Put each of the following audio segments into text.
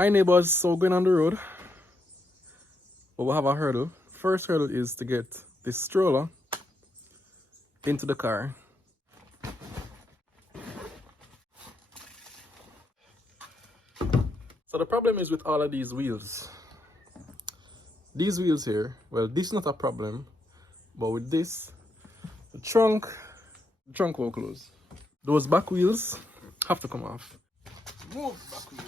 Hi neighbors, so going on the road, but we'll have a hurdle. First hurdle is to get this stroller into the car. So the problem is with all of these wheels. These wheels here, well, this is not a problem, but with this, the trunk will close. Those back wheels have to come off. Move back wheels.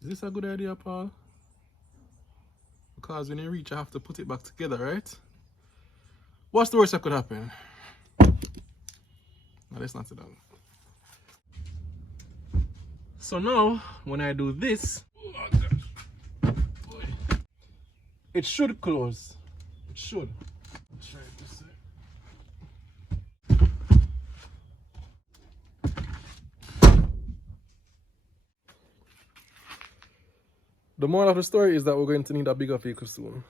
Is this a good idea, Paul? Because when you reach, I have to put it back together, right? What's the worst that could happen? No, that's not it. So now, when I do this, it should close. It should. Let's try it this side. The moral of the story is that we're going to need a bigger vehicle soon.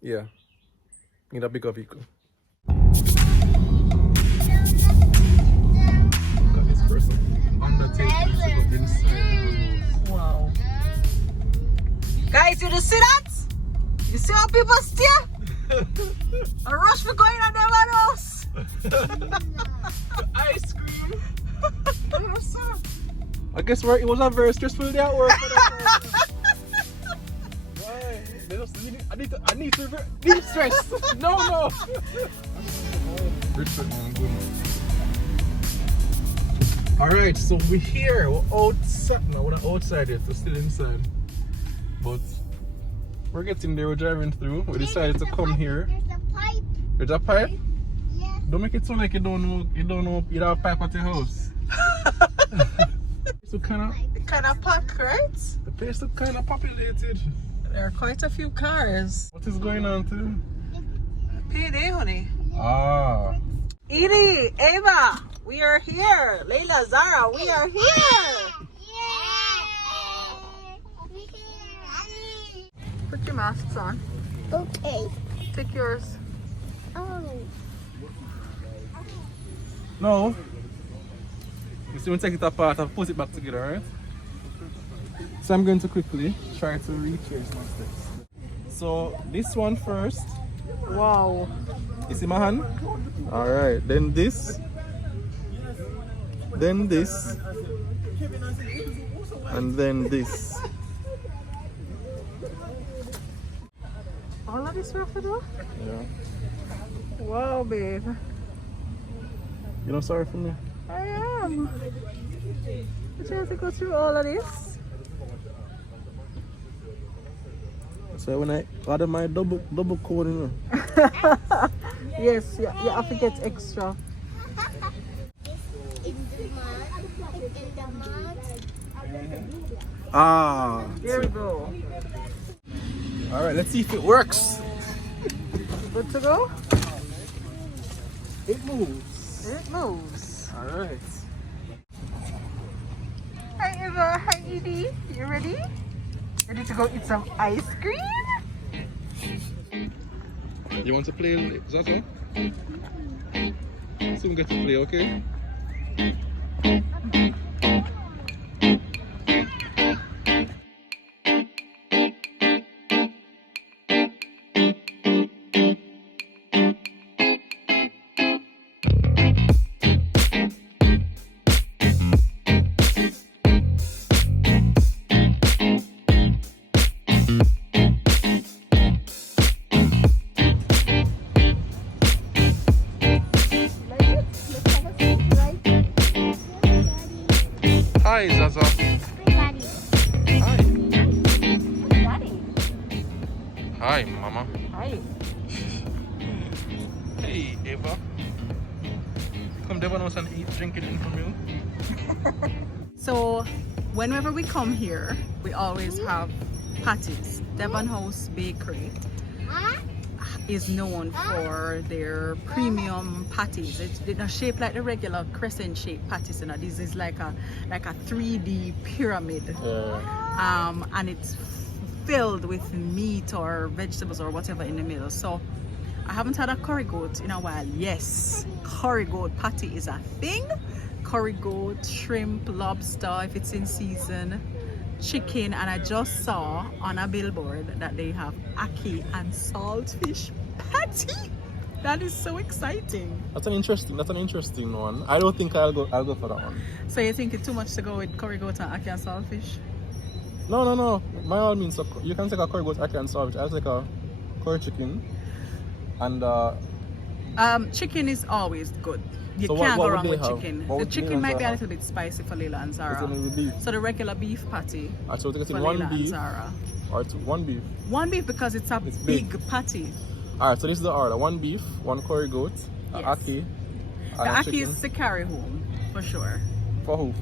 Yeah, need a bigger vehicle. Got this person undertaking to go inside. Wow. Guys, you see that? You see how people steer? A rush for going on their house. Ice cream. I guess it was a very stressful day at work. Right. I need to deep stress. No. Alright, so we're here. We're outside. No, we're not outside yet. We're still inside. But we're getting there. We're driving through. We decided to come here. There's a pipe. There's a pipe? Yes. Don't make it sound like you don't know you have a pipe at your house. So kind of packed, right? the place look kind of populated. There are quite a few cars. What is going on too? Payday, honey. Ah. Edie, Ava, we are here. Leila, Zahra, we are here. Put your masks on. Okay. Take yours. Oh. No. You see, when take it apart, I'll put it back together, right? So I'm going to quickly try to retrace my steps. So this one first. Wow. You see my hand? Alright, then this. Then this. And then this. All of this we have to do? Yeah. Wow, babe. You not sorry for me? I am. But you have to go through all of this. So when I order my double code, you know. Yes, you have to get extra. In the mud. Ah. Here we go. Alright, let's see if it works. Good to go? It moves. It moves. Alright. Hi Eva, hi Edie. You ready? Ready to go eat some ice cream? You want to play, Zazo? Soon get to play, okay? Hi, Zaza. Daddy. Hi. Daddy. Hi, Mama. Hi. Hey, Eva. Come Devon house and eat, drink it in from you. So, whenever we come here, we always have patties. Devon House Bakery is known for their premium patties. It's not shaped like the regular crescent shaped patties. You know, this is like a 3D pyramid, and it's filled with meat or vegetables or whatever in the middle. So I haven't had a curry goat in a while. Yes, curry goat patty is a thing. Curry goat, shrimp, lobster if it's in season, chicken, and I just saw on a billboard that they have ackee and saltfish patty. That is so exciting. That's an interesting one. I don't think I'll go for that one. So you think it's too much to go with curry goat and ackee and saltfish? No. By all means, so you can take a curry goat, ackee and saltfish. I'll take a curry chicken. And chicken is always good. You so can't what go wrong would with they have? chicken. What The would chicken Leila might and be a Zahra? little bit spicy for Leila and It's Zahra. only the beef. So the regular beef patty So take it for in one Leila and beef Zahra. or two, one beef. One beef because it's a It's big big. patty. Alright, so this is the order. One beef, one curry goat, Yes. ackee, The and a ackee chicken. is to carry home for sure. For who?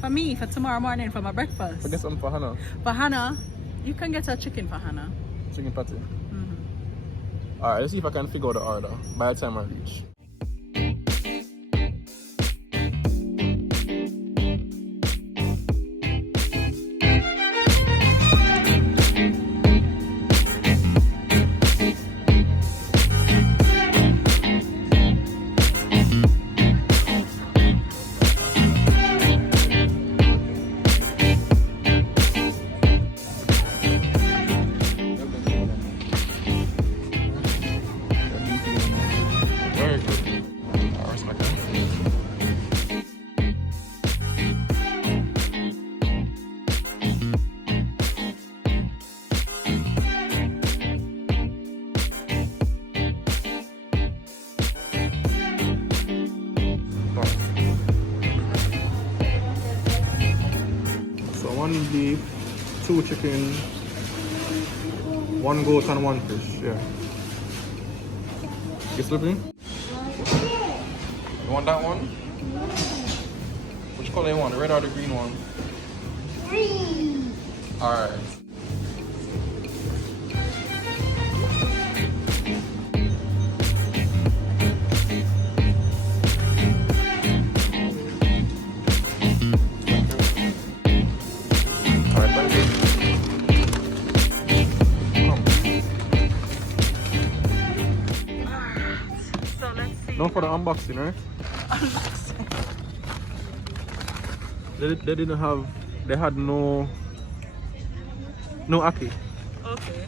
For me, for tomorrow morning for my breakfast. Forget something for Hannah. For Hannah, you can get a chicken for Hannah. Chicken patty. Mhm. Alright, let's see if I can figure out the order by the time I reach. Very good. I respect that. So one beef, two chicken, one goat and one fish, yeah. You sleeping? You want that one? Which color you want, the red or the green one? Green. Alright. Alright, thank you. Come. So let's see. No for the unboxing, right? They didn't have, they had no ackee. Okay.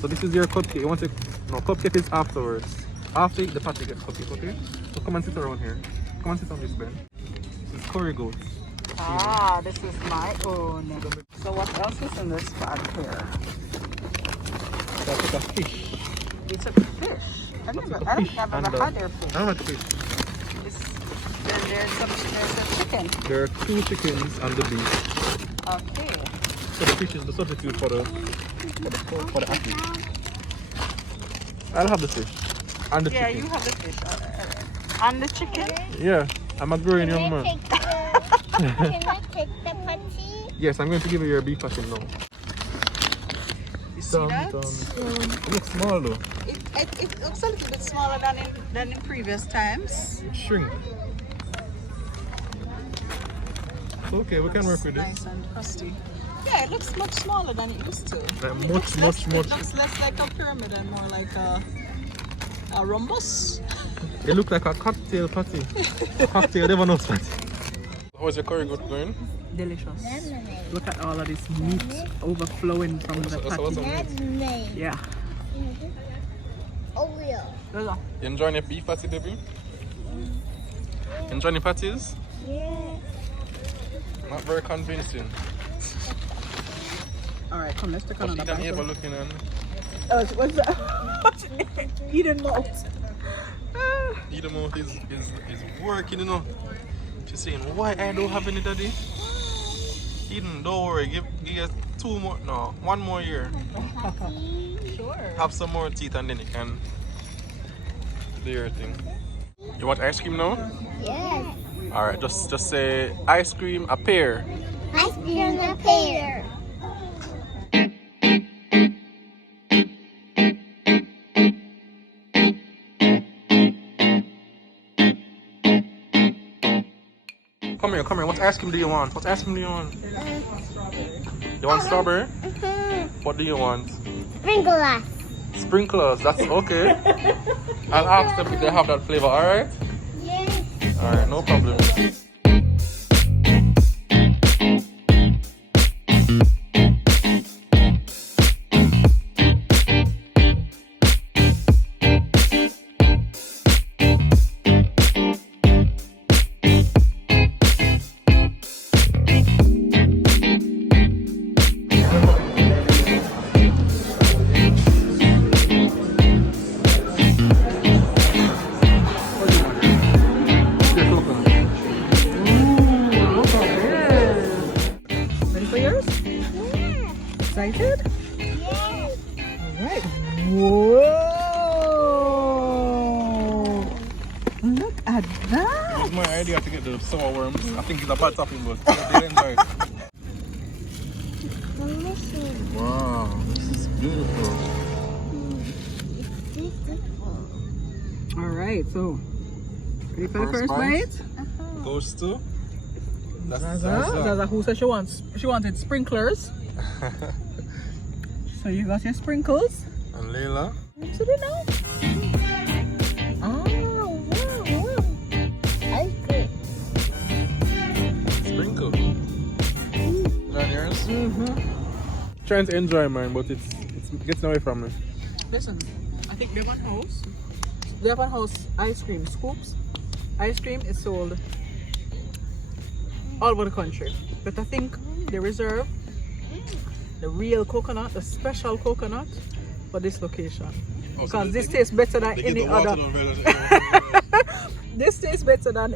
So this is your cupcake. You want to, no, cupcake is afterwards. After the patty gets cupcake, okay? So come and sit around here. Come and sit on this bed. It's curry goat. Ah, this is my own. So what else is in this bag here? So I took a fish. You took fish. I've Lots never of had fish and, their fish. I don't like fish. There's a chicken. There are two chickens and the beef. Okay. So the fish is the substitute for the ackee. I'll have the fish. And the Yeah, chicken. you have the fish. And the chicken? Yeah, I'm a growing young Can I man. take the, can I take the patty? Yes, I'm going to give you your beef patty now. You see that? It looks small though. It looks a little bit smaller than in previous times. It shrink. It's okay, we can work with Nice this. and crusty. Yeah, it looks much smaller than it used to. Like It much. looks less like a pyramid and more like a rhombus. It looks like a cocktail patty. A cocktail never knows patty. How's your curry goat going? Delicious. Look at all of this meat overflowing from the That's a lot of patty. meat. Yeah. Oh yeah. You enjoying your beef patty, baby? Enjoying your patties? Yeah. Not very convincing. Alright, come, let's take But another Eden Ava bite. looking and What's that? Eden mouth. Eden mouth is working, you know. She's saying, why I don't have any daddy? Eden, don't worry, give us one more year. Sure. Have some more teeth and then you can do your thing. You want ice cream now? Yes. Alright, just say ice cream, a pear. Ice cream and a pear. Come here. What ice cream do you want? You want strawberry? What do you want? Sprinkle us. Sprinklers, that's okay. I'll ask them if they have that flavor, alright? Yes. Alright, no problem. Ready for yours? Yeah. Excited? Yes. Alright. Whoa! Look at It that! was my idea to get the sour worms. I think it's a bad topping, but they enjoy it. Delicious. Wow, this is beautiful. It's beautiful. Alright, so ready for the First first bite. bite? Goes to Zaza, who said she wanted sprinklers. So you got your sprinkles. And Leila. What's it now? Oh, wow, wow. I could. Sprinkle. Enjoy yours? Trying to enjoy mine, but it's getting away from me. Listen, I think Devon House ice cream scoops. Ice cream is sold all over the country, but I think they reserve the real coconut, the special coconut, for this location. Oh, Because this tastes better than any other. This tastes better than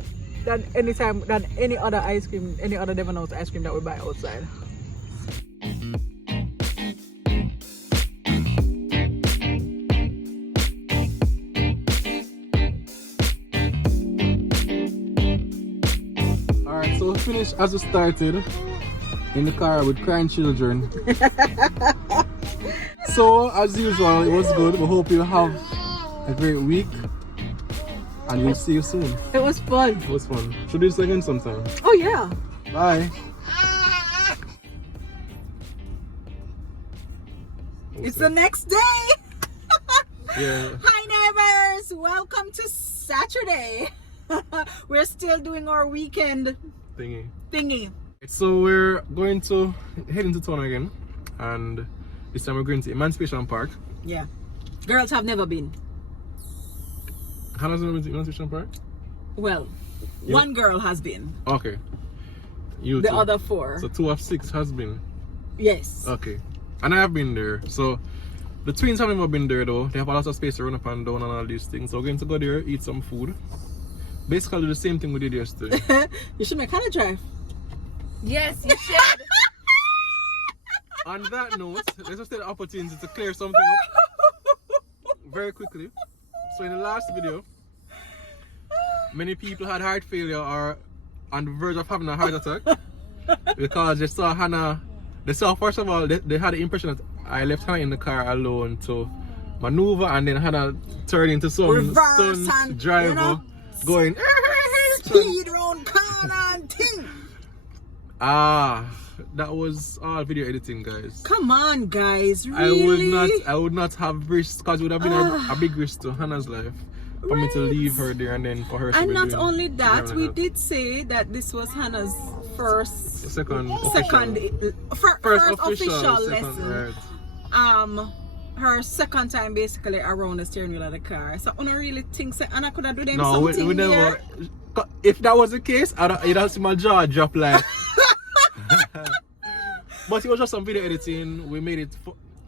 any other ice cream, any other Devon House ice cream that we buy outside. Alright, so we finished as we started in the car with crying children. So, as usual, it was good. We hope you have a great week and we'll see you soon. It was fun. It was fun. Should we do this again sometime? Oh yeah. Bye. It's the next day. Yeah. Hi neighbors, welcome to Saturday. We're still doing our weekend thingy. So we're going to head into town again, and this time we're going to Emancipation Park. Yeah. Girls have never been. Hannah's never been to Emancipation Park? Well, Yeah. one girl has been. Okay. You The two. other four. So 2 of 6 has been. Yes. Okay. And I have been there. So the twins have never been there though. They have a lot of space to run up and down and all these things. So we're going to go there, eat some food. Basically do the same thing we did yesterday. You should make Hannah drive. Yes, you should. On that note, let's just take the opportunity to clear something up very quickly. So in the last video, many people had heart failure or on the verge of having a heart attack because they saw Hannah. They saw, first of all, they had the impression that I left Hannah in the car alone to maneuver, and then Hannah turned into some Reverse stunt and, driver, you know, going speed round corner and thing. that was all video editing, guys. Come on, guys. Really? I would not have risked, because it would have been a big risk to Hannah's life for me to leave her there and then for her to And be not doing only that, driving we that. did say that this was Hannah's first second official lesson. Right. Her second time basically around the steering wheel of the car. So I don't really think so Anna could have do them No, something we never. here. If that was the case, you'd have seen my jaw drop like. But it was just some video editing. We made it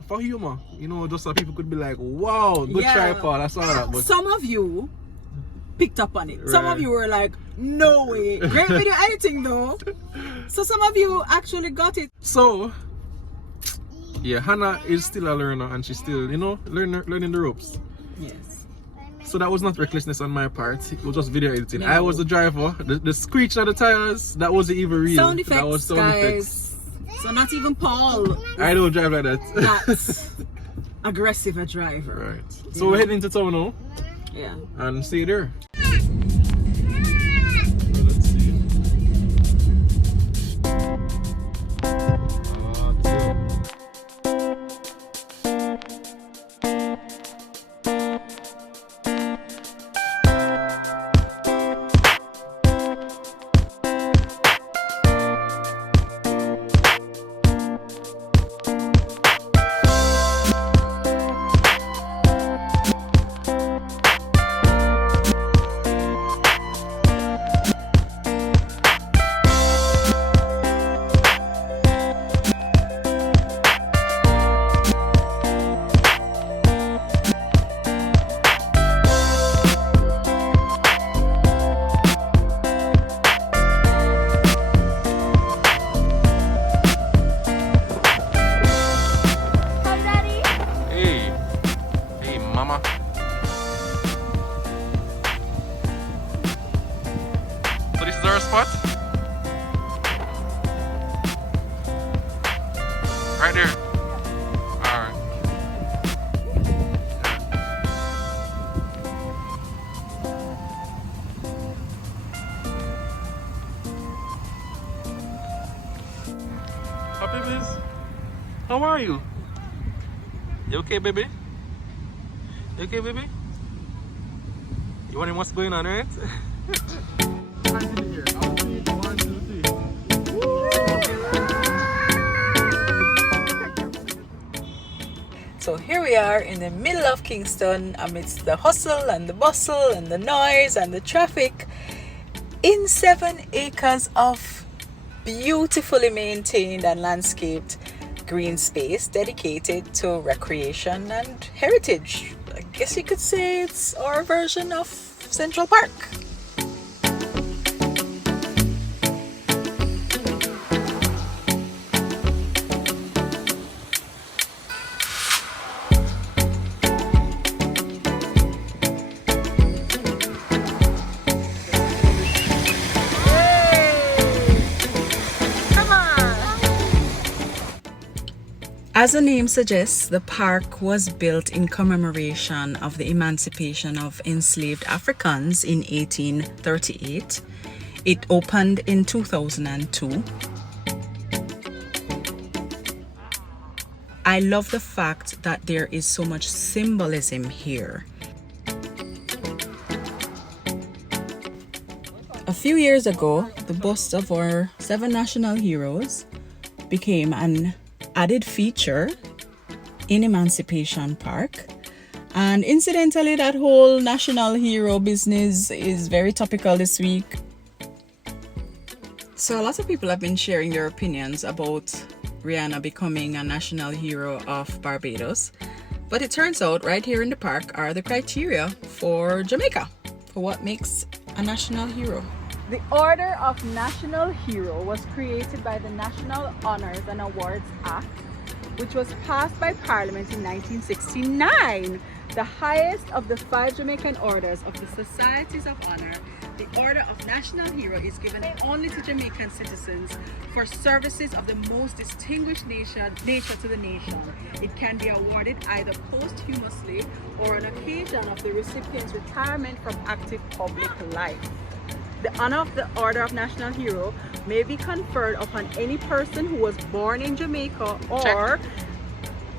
for humor, you know, just so people could be like, "Wow, good tripod." I saw that. But some of you picked up on it. Some Right. of you were like, "No way!" Great video editing though. So some of you actually got it. so, yeah, Hannah is still a learner and she's still, you know, learning the ropes. Yes. So that was not recklessness on my part. It was just video editing. No. I was the driver. The screech of the tires, that wasn't even real. Sound effects, that was sound guys. effects. So not even Paul. I don't drive like that. That's aggressive a driver. Right. So we're heading to town now Yeah. and see you there. Let's see. First spot. Right there. Alright. Hi, babies. How are you? You okay, baby? You okay, baby? You wondering what's going on, right? So here we are in the middle of Kingston amidst the hustle and the bustle and the noise and the traffic in 7 acres of beautifully maintained and landscaped green space dedicated to recreation and heritage. I guess you could say it's our version of Central Park. As the name suggests, the park was built in commemoration of the emancipation of enslaved Africans in 1838. It opened in 2002. I love the fact that there is so much symbolism here. A few years ago, the bust of our 7 national heroes became an added feature in Emancipation Park, and incidentally that whole national hero business is very topical this week. So a lot of people have been sharing their opinions about Rihanna becoming a national hero of Barbados, but it turns out right here in the park are the criteria for Jamaica for what makes a national hero. The Order of National Hero was created by the National Honors and Awards Act, which was passed by Parliament in 1969. The highest of the 5 Jamaican orders of the Societies of Honor, the Order of National Hero is given only to Jamaican citizens for services of the most distinguished nature to the nation. It can be awarded either posthumously or on occasion of the recipient's retirement from active public life. The honor of the Order of National Hero may be conferred upon any person who was born in Jamaica or...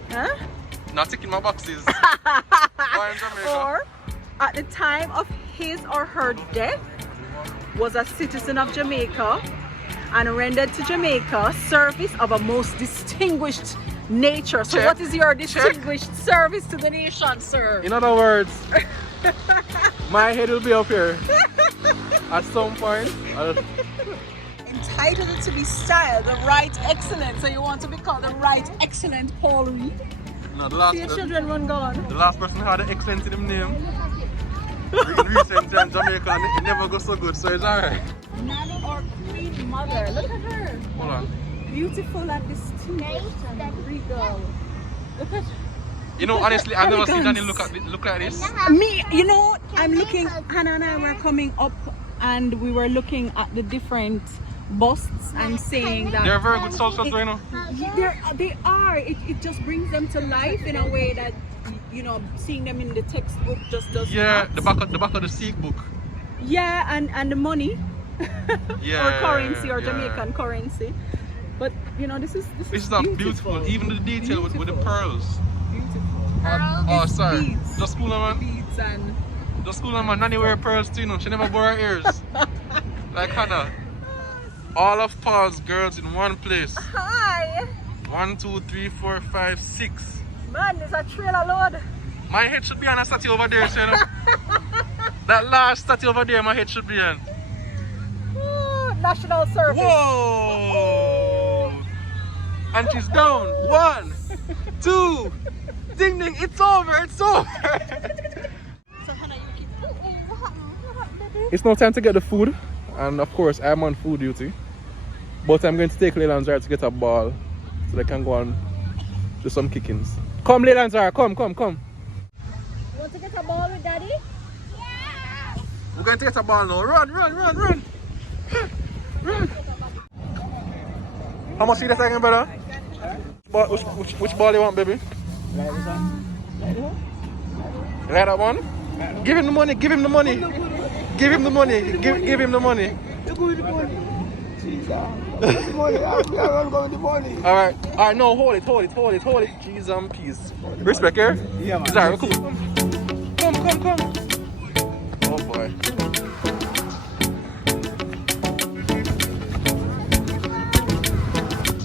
Huh? Not ticking my boxes. Born in Jamaica. Or at the time of his or her death was a citizen of Jamaica and rendered to Jamaica service of a most distinguished nature. So what is your distinguished service to the nation, sir? In other words, my head will be up here at some point. Entitled to be styled the right excellent. So you want to be called the right excellent Paul Reed? No, the last See your children run gone. The last person had the excellence in him name. In recent time, Jamaica, and it never goes so good, so it's alright. Nanny or queen mother. Look at her. Hold on. Beautiful and distinguished and regal. Look at. You know, honestly, I've never seen Danny look at this. Me, you know, I'm looking. Hannah and I were coming up, and we were looking at the different busts and saying that They're very good sculptures, you know. They are. It just brings them to life in a way that, you know, seeing them in the textbook just does not. the back of the Sikh book. Yeah, and the money. Yeah, or currency or yeah. Jamaican currency. But you know, this is beautiful. Even the detail with the pearls. Beautiful. Oh, sorry. Beads. Just cool, man. Beads and. Just cool, man. Nanny wear pearls too, you know. She never bore her ears. Like Hannah. All of Paul's girls in one place. Hi. 1, 2, 3, 4, 5, 6. Man, there's a trailer load. My head should be on a statue over there, so you know. That last statue over there, my head should be on. Ooh, national service. Whoa! And she's down. 1, 2. Ding ding, it's over, it's over. So Hannah, you keep. What happened? It's now time to get the food. And of course, I'm on food duty. But I'm going to take Leila and Zahra to get a ball so they can go on do some kickings. Come, Leila and Zahra, come. You want to get a ball with Daddy? We're going to get a ball now. Run. How much you that again, brother? Which ball you want, baby? Like that one? Give him the money, give him the money. Give him the money, give him the money. Alright, no, hold it. Jeez and peace. Respect here? Yeah, man. Zahra, cool. Come. Oh boy.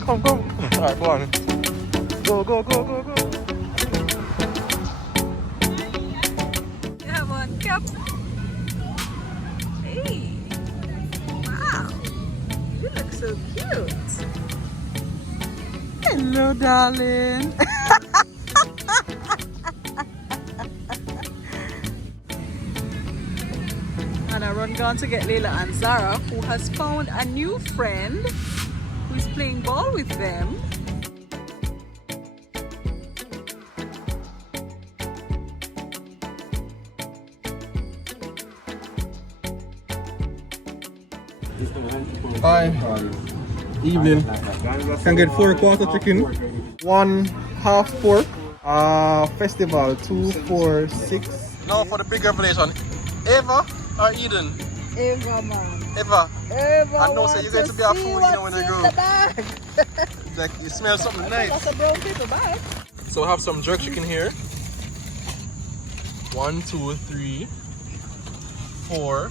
Come. Alright, go on. Go. Yeah, man, cap. Hey. Wow. You look so cute. Hello, darling. And I run down to get Leila and Zahra, who has found a new friend who's playing ball with them. Hi. Evening. Can get 4 quarter chicken, 1 half pork. Festival 2, 4, 6. Now for the big revelation. Eva or Eden? Eva, man. Eva. I know, so you're going to be a fool, you know, when you go. Like you smell something nice. That's a brown paper bag. So I have some jerk chicken here. 1, 2, 3, 4.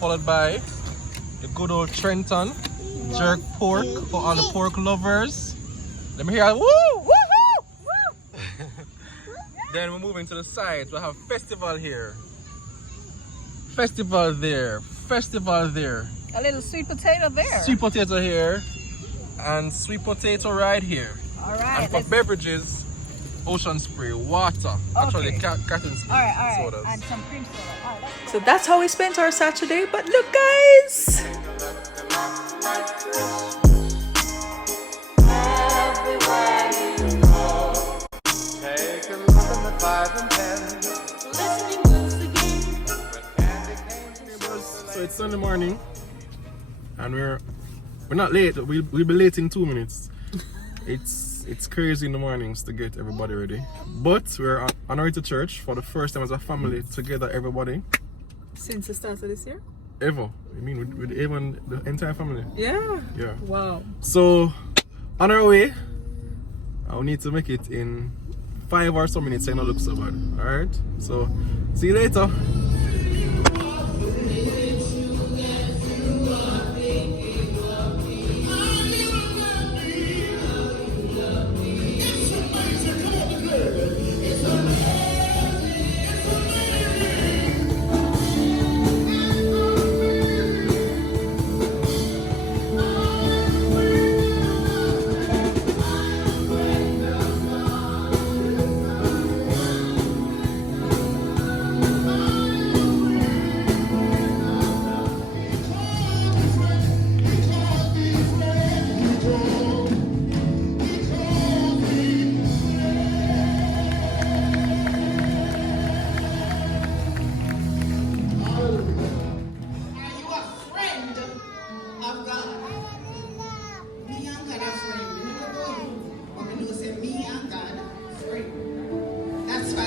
Followed by the good old Trenton jerk pork for all the pork lovers. Let me hear a woo! Woo! Then we're moving to the sides. We have festival here. Festival there. A little sweet potato there. Sweet potato here. And sweet potato right here. Alright. And for beverages, ocean spray, water. Actually, cotton sodas. Alright. And some cream soda. So that's how we spent our Saturday. But look, guys. Take a look at the 5 and 10. So it's Sunday morning, and we're not late. We'll be late in 2 minutes. It's crazy in the mornings to get everybody ready. But we're on our way to church for the first time as a family together, everybody. Since the start of this year? Ever. I mean, with Eva and the entire family. Yeah. Yeah. Wow. So, on our way, I'll need to make it in 5 or so minutes, so it don't look so bad. Alright? So, see you later.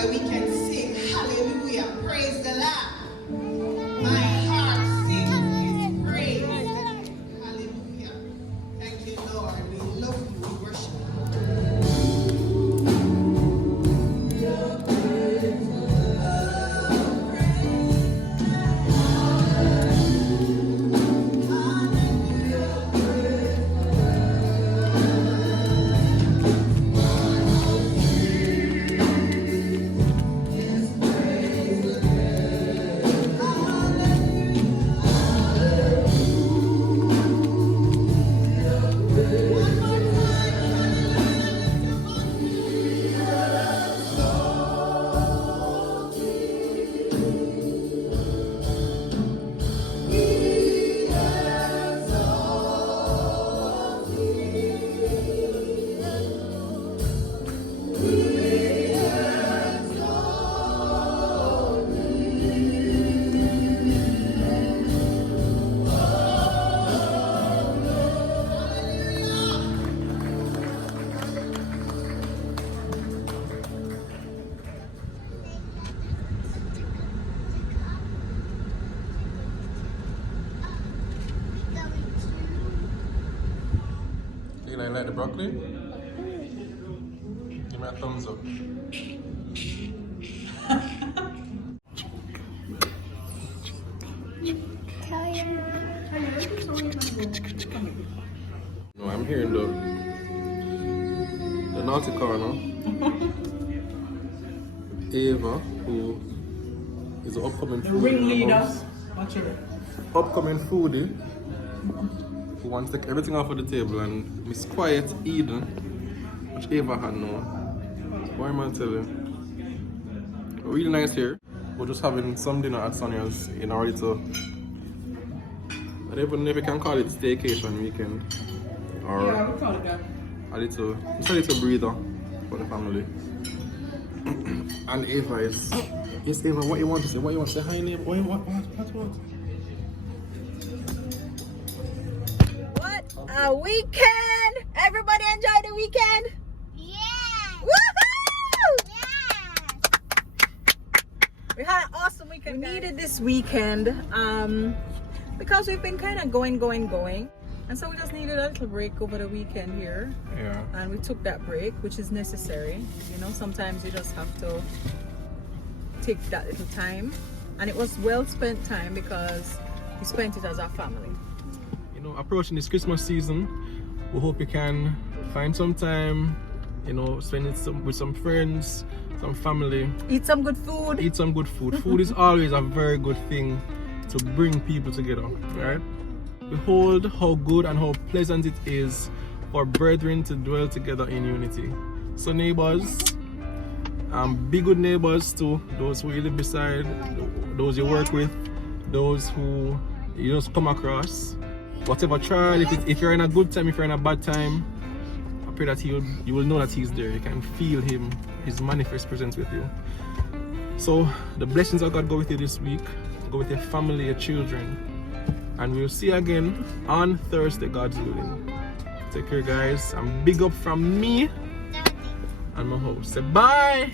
We can sing hallelujah, praise the Lord. My heart sings his praise. Hallelujah. Thank you, Lord. We love you, we worship you. like the broccoli? Give me a thumbs up. No, I'm here in the naughty corner. Ava, who is an upcoming foodie. Ringleader. Upcoming foodie who wants to take everything off of the table, and Miss Quiet Eden, which Ava had no. What am I telling? Really nice here. We're just having some dinner at Sonia's in order to, I don't even know if we can call it staycation weekend or Yeah, we call it that. just a little breather for the family. And Ava is, yes Ava, what you want to say? What you want to say? Hi neighbor, what? What a weekend! Everybody enjoy the weekend? Yeah. Woohoo! Yeah. We had an awesome weekend. We needed this weekend because we've been kind of going. And so we just needed a little break over the weekend here. Yeah. And we took that break, which is necessary. You know, sometimes you just have to take that little time. And it was well spent time because we spent it as a family. You know, approaching this Christmas season, we hope you can find some time, you know, spend it with some friends, some family. Eat some good food. Eat some good food. Food is always a very good thing to bring people together, right? Behold how good and how pleasant it is for brethren to dwell together in unity. So neighbors, be good neighbors to those who you live beside, those you work with, those who you just come across. Whatever trial, if you're in a good time, if you're in a bad time, I pray that you will know that he's there. You can feel him, his manifest presence with you. So the blessings of God go with you this week, go with your family, your children. And we'll see you again on Thursday, God's willing. Take care, guys. And big up from me and my host. Say bye.